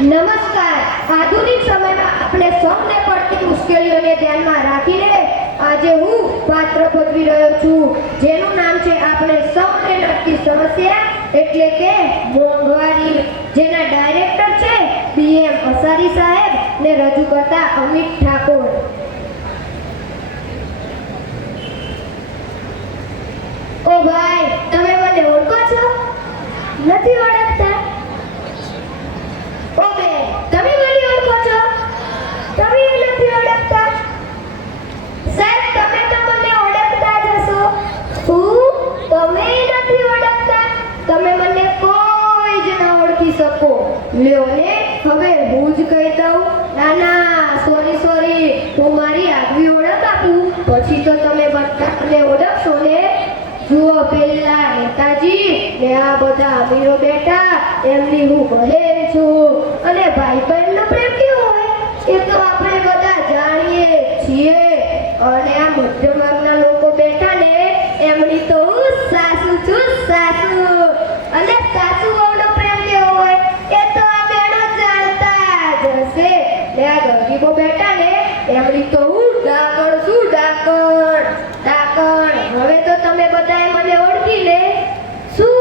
નમસ્કાર. આધુનિક સમયમાં આપણે સૌને પડતી મુશ્કેલીઓને ધ્યાનમાં રાખીને આજે હું પાત્ર ભજવી રહ્યો છું, જેનું નામ છે આપણે સૌને લગતી સમસ્યા એટલે કે મોંઘવારી, જેના ડાયરેક્ટર છે BM અસારી સાહેબ ને રજૂ કરતા અમિત ઠાકોર. ઓ ભાઈ, તમે મને ઓળખો છો? નથી ઓળખતા? ઓ બેન, તમે મને ઓળખો છો? તમે નથી ઓળખતા? સાહેબ, તમે તો મને ઓળખતા જ હશો. તમે નથી ઓળખતા? તમે મને કોઈ જ ન ઓળખી શકો. લ્યો ને, હવે હું જ કહી દઉં. ના, સોરી, હું મારી આગવી ઓળખ આપું, પછી તો તમે બધા મને ઓળખશો ને. જુઓ, પેલા નેતાજી ને આ બધા અમીરો બેટા, એમની હું બહેન છું. અને ભાઈ બહેનનો પ્રેમ કેવો હોય એ તો આપણે બધા જાણીએ છીએ. અને આ મધ્યમ વર્ગના લોકો બેઠા ને, એમની તો હું સાસુ છું, સાસુ. અને સાસુ વહુનો પ્રેમ કેવો હોય એ તો આ બેનો જાણતા જ હશે. ને આ ગરીબો બેઠા ને, એમની તો હું ડાકણ છું, ડાકણ. હવે તો તમે બધાએ મને ઓળખી લે. શું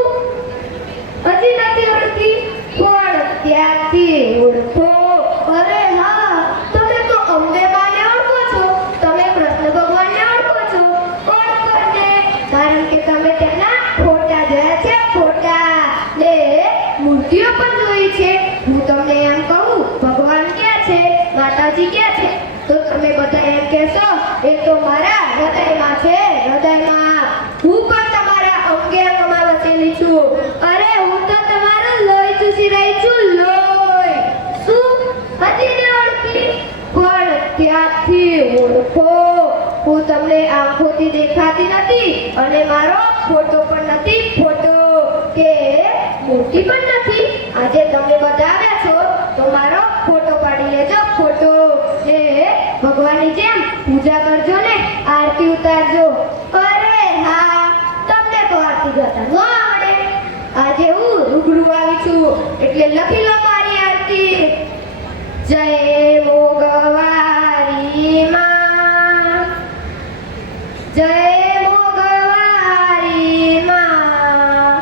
હજી નથી ઓળખી? પણ ત્યાંથી ઓળખો. અરે હા, તમે તો અંબે માને ઓળખો છો, તમે કૃષ્ણ ભગવાનને ઓળખો છો. ઓળખો ને, કારણ કે તમે તેમના ફોટા જોયા છે, ફોટા ને મૂર્તિઓ પણ જોઈ છે. હું તમને એમ કહું, ભગવાન ક્યાં છે, માતાજી ક્યાં છે, તો તમે બધા એમ કહેશો એ તો મારા હૃદયમાં છે, હૃદયમાં. હું પણ તમારા અંગે અંગમાં વસેલી છું. અરે, હું તો તમારું લોહી ચૂસી રહી છું, લોહી. શું હજી ન ઓળખી? પણ ત્યાંથી ઓળખો. હું તમને આંખોથી દેખાતી નથી અને મારો ફોટો પણ નથી, ફોટો કે મૂર્તિ પણ નથી. આજે તમે બધા આવ્યા છો તો મારો ફોટો પાડી લેજો, ફોટો. એ ભગવાનની જેમ પૂજા કરજો ને, આરતી ઉતારજો. અરે હા, તમને તો આરતી ગાતા ન આવડે. આજે હું રૂબરૂ આવી છું એટલે લખી લો મારી આરતી. જય મોગવારી માં, જય મોગવારી માં.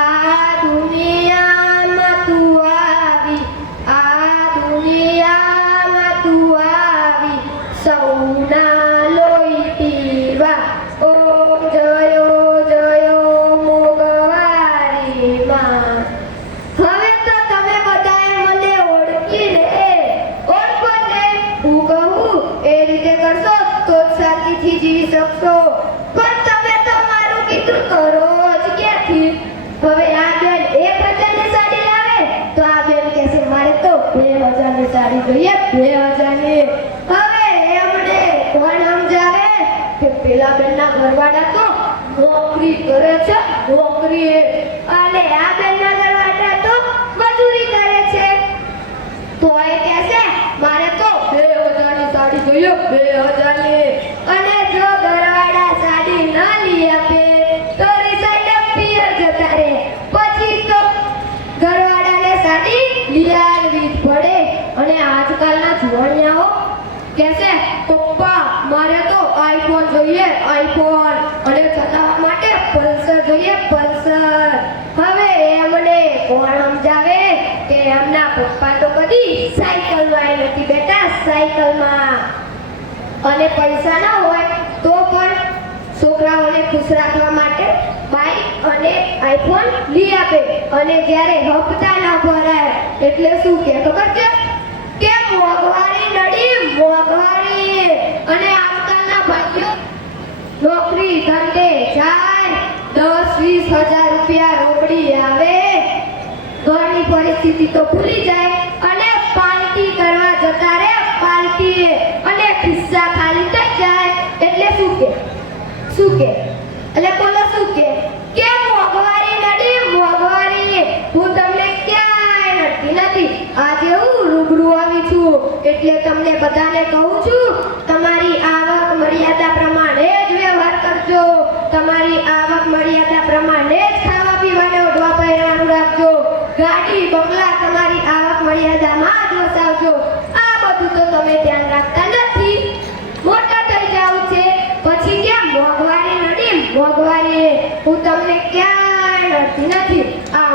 આ દુનિયામાં તું આવી, આ દુનિયામાં તું આવી, સૌના લોહી પીવા. ઓમ જયો મોગવારી માં. હવે તો તમે બધાએ મને ઓળખી લે, ઓળખો ને. હું કહું એ રીતે કરશો તો જ શાંતિથી જીવી શકશો. પણ તમે તો મારું કીધું કરો જ ક્યાંથી? હવે આ બેન 1000ની સાડી લાવે તો આ બેન કહેશે મારે તો 2000ની સાડી જોઈએ, 2000ની. હવે એમણે કોણ સમજાવે કે પેલા બેનના ઘરવાળા તો નોકરી કરે છે, નોકરી. અને આ બેનના ઘરવાળા તો મજૂરી કરે છે. તો એ કહેશે મારે તો 2000ની સાડી જોઈએ, 2000ની. અને જો ઘરવાળા સાડી ના લઈ આપે તો રિસાઈડ પિયર જતા રહે. પછી તો ઘરવાળાને સાડી લઈ આવવી જ પડે. અને આજકાલના જુવાનિયાઓ કહેશે પપ્પા મારે તો આઈફોન જોઈએ, આઈફોન. અને ચલાવવા માટે પલ્સર જોઈએ, પલ્સર. હવે એમને કોણ સમજાવે કે એમના પપ્પા તો કદી સાયકલમાં નથી બેટા, સાયકલમાં. અને પૈસા ના હોય તો પણ છોકરાઓને ખુશ રાખવા માટે બાઈક અને આઈફોન લઈ આપે. અને જ્યારે હપ્તા ના ભરાય એટલે શું કે ખબર છે કે મોંઘવારી નડી, મોંઘવારી. અને આજકાલના ભાઈઓ નોકરી ધંધે જાય, 10-20 હજાર રૂપિયા રોકડી આવે, ઘરની પરિસ્થિતિ તો ભૂલી જાય અને પાર્ટી કરવા જતા રહે, પાર્ટી. અને ખિસ્સા ખાલી થઈ જાય એટલે શું કે એટલે બોલો શું કે મોંઘવારી નડી, મોંઘવારી. હું તમને ક્યાંય નડતી નથી. આજે હું રૂબરૂ આવી છું એટલે તમને બધાને કહું છું તમારી આવક મર્યાદા પ્રમાણે જ વ્યવહાર કરજો. તમારી આવક મર્યાદા પ્રમાણે જ ખાવા પીવાને ઓઢવા પહેરવાનું રાખજો. ગાડી બંગલા તમારી મર્યાદામાં જ વસાવજો. આ બધું તો તમે ધ્યાન રાખતા નથી. મોટા થઈ જાવ છે પછી ક્યાં મોંઘવારી નડી મોંઘવારી. હું તમને ક્યાંય નડતી નથી. આ